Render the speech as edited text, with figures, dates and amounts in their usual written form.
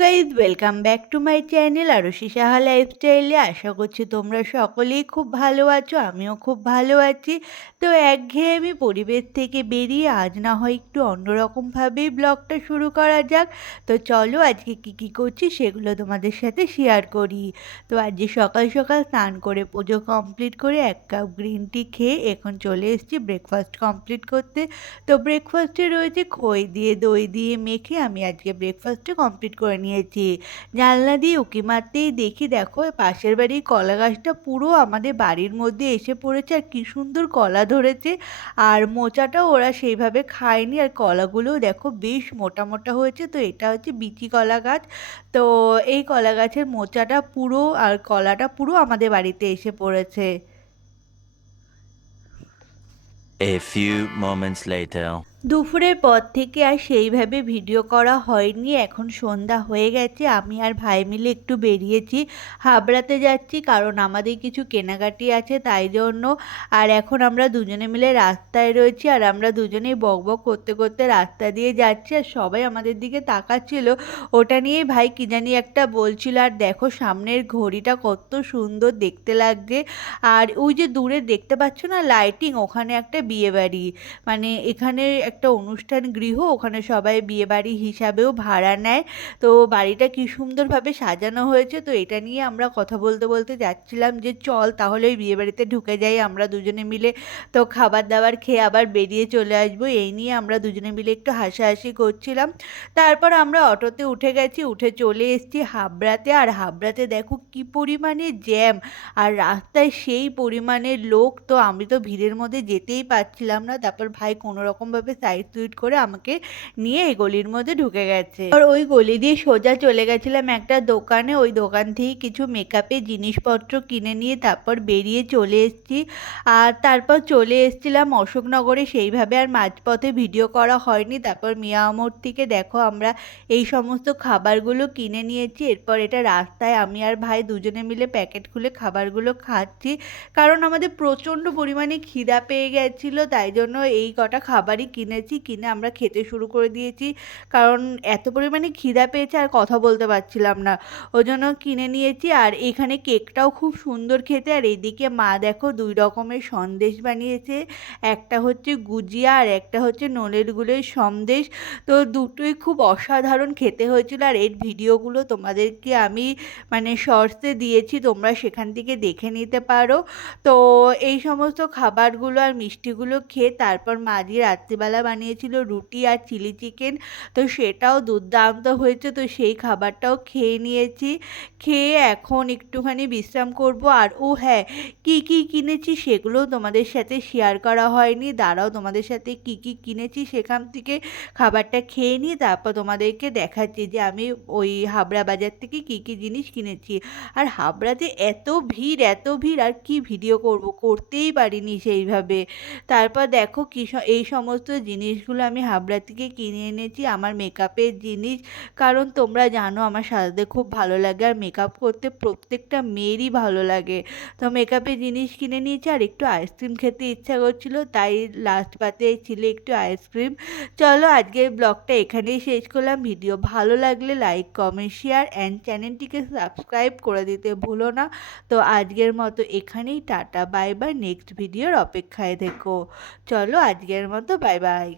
Guys, welcome back to my channel Arushi Saha লাইফস্টাইলে। আশা করছি তোমরা সকলেই খুব ভালো আছো, আমিও খুব ভালো আছি। তো একঘেয়েমি পরিবেশ থেকে বেরিয়ে আজ না হয় একটু অন্যরকমভাবেই ব্লগটা শুরু করা যাক। তো চলো আজকে কি করছি সেগুলো তোমাদের সাথে শেয়ার করি। তো আজকে সকাল সকাল স্নান করে পুজো কমপ্লিট করে 1 কাপ গ্রিন টি খেয়ে এখন চলে এসেছি ব্রেকফাস্ট কমপ্লিট করতে। তো ব্রেকফাস্টে রয়েছে খই দিয়ে দই দিয়ে মেখে আমি আজকে ব্রেকফাস্টে কমপ্লিট করে নিয়েছি। জানলা দিয়ে উঁকি মারতেই দেখি, দেখো পাশের বাড়ির কলা গাছটা পুরো আমাদের বাড়ির মধ্যে এসে পড়েছে, আর কি সুন্দর কলা ধরেছে। আর মোচাটাও ওরা সেইভাবে খায়নি, আর কলাগুলোও দেখো বেশ মোটা মোটা হয়েছে। তো এটা হচ্ছে বিচি কলা গাছ। তো এই কলা গাছের মোচাটা পুরো আর কলাটা পুরো আমাদের বাড়িতে এসে পড়েছে। A few moments later. দুপুরের পর থেকে আর সেইভাবে ভিডিও করা হয়নি। এখন সন্ধ্যা হয়ে গেছে, আমি আর ভাই মিলে একটু বেরিয়েছি, হাবড়াতে যাচ্ছি, কারণ আমাদের কিছু কেনাকাটি আছে তাই জন্য। আর এখন আমরা দুজনে মিলে রাস্তায় রয়েছি, আর আমরা দুজনেই বকবক করতে করতে রাস্তা দিয়ে যাচ্ছি, আর সবাই আমাদের দিকে তাকাচ্ছিল। ওটা নিয়েই ভাই কি জানি একটা বলছিল। আর দেখো সামনের ঘড়িটা কত সুন্দর দেখতে লাগছে। আর ওই যে দূরে দেখতে পাচ্ছ না লাইটিং, ওখানে একটা বিয়ে বাড়ি, মানে এখানে একটা অনুষ্ঠান গৃহ, ওখানে সবাই বিয়ে বাড়ি হিসাবেও ভাড়া নেয়। তো বাড়িটা কি সুন্দরভাবে সাজানো হয়েছে। তো এটা নিয়ে আমরা কথা বলতে বলতে যাচ্ছিলাম যে চল তাহলে ওই বিয়ে বাড়িতে ঢুকে যাই আমরা দুজনে মিলে। তো খাবার দাবার খেয়ে আবার বেরিয়ে চলে আসবো, এই নিয়ে আমরা দুজনে মিলে একটু হাসাহাসি করছিলাম। তারপর আমরা অটোতে উঠে গেছি, উঠে চলে এসেছি হাবড়াতে। আর হাবড়াতে দেখো কি পরিমাণে জ্যাম, আর রাস্তায় সেই পরিমাণে লোক। তো আমি তো ভিড়ের মধ্যে যেতেই পারছিলাম না। তারপর ভাই কোনো রকমভাবে সাইড সুইট করে আমাকে নিয়ে এই গলির মধ্যে ঢুকে গেছে। আর ওই গলি দিয়ে সোজা চলে গেছিলাম একটা দোকানে, ওই দোকান থেকে কিছু মেকআপের জিনিসপত্র কিনে নিয়ে তারপর বেরিয়ে চলে এসেছি। আর তারপর চলে এসেছিলাম অশোকনগরে, সেইভাবে আর মাঝপথে ভিডিও করা হয়নি। তারপর মিয়ামোড় থেকে দেখো আমরা এই সমস্ত খাবারগুলো কিনে নিয়েছি। এরপর এটা রাস্তায় আমি আর ভাই দুজনে মিলে প্যাকেট খুলে খাবারগুলো খাচ্ছি, কারণ আমাদের প্রচণ্ড পরিমাণে খিদা পেয়ে গেছিলো, তাই জন্য এই কটা খাবারই কিনেছি, কিনে আমরা খেতে শুরু করে দিয়েছি। কারণ এত পরিমাণে খিদা পেয়েছে আর কথা বলতে পারছিলাম না, ওই জন্য কিনে নিয়েছি। আর এখানে কেকটাও খুব সুন্দর খেতে। আর এইদিকে মা দেখো 2 রকমের সন্দেশ বানিয়েছে, একটা হচ্ছে গুজিয়া আর একটা হচ্ছে নলের গুড়ের সন্দেশ। তো দুটোই খুব অসাধারণ খেতে হয়েছিল। আর এর ভিডিওগুলো তোমাদেরকে আমি মানে শর্টসে দিয়েছি, তোমরা সেখান থেকে দেখে নিতে পারো। তো এই সমস্ত খাবারগুলো আর মিষ্টিগুলো খেয়ে তারপর মাঝি রাত্রিবেলা বানিয়েছিল রুটি আর চিলি চিকেন, তো সেটাও দুর্দান্ত হয়েছে। তো সেই খাবারটাও খেয়ে নিয়েছি, খেয়ে এখন একটুখানি বিশ্রাম করব। আর ও হ্যাঁ, কি কিনেছি সেগুলোও তোমাদের সাথে শেয়ার করা হয়নি, দাঁড়াও তোমাদের সাথে কি কিনেছি সেখান থেকে খাবারটা খেয়ে নিয়ে তারপর তোমাদেরকে দেখাচ্ছি যে আমি ওই হাবড়া বাজার থেকে কি জিনিস কিনেছি। আর হাবড়াতে এত ভিড় এত ভিড়, আর কি ভিডিও করব, করতেই পারিনি সেইভাবে। তারপর দেখো এই সমস্ত জিনিসগুলো আমি হাবড়া থেকে কিনে এনেছি, আমার মেকআপের জিনিস। কারণ তোমরা জানো আমার সাজাতে খুব ভালো লাগে, আর মেকআপ করতে প্রত্যেকটা মেয়েরই ভালো লাগে। তো মেকআপের জিনিস কিনে নিয়েছি, আর একটু আইসক্রিম খেতে ইচ্ছা করছিল, তাই লাস্ট পাতে ছিল একটু আইসক্রিম। চলো আজকের ব্লগটা এখানেই শেষ করলাম। ভিডিও ভালো লাগলে লাইক কমেন্ট শেয়ার অ্যান্ড চ্যানেলটিকে সাবস্ক্রাইব করে দিতে ভুলো না। তো আজকের মতো এখানেই টাটা, বাই বাই, নেক্সট ভিডিওর অপেক্ষায় থেকো। চলো আজকের মতো বাই বাই।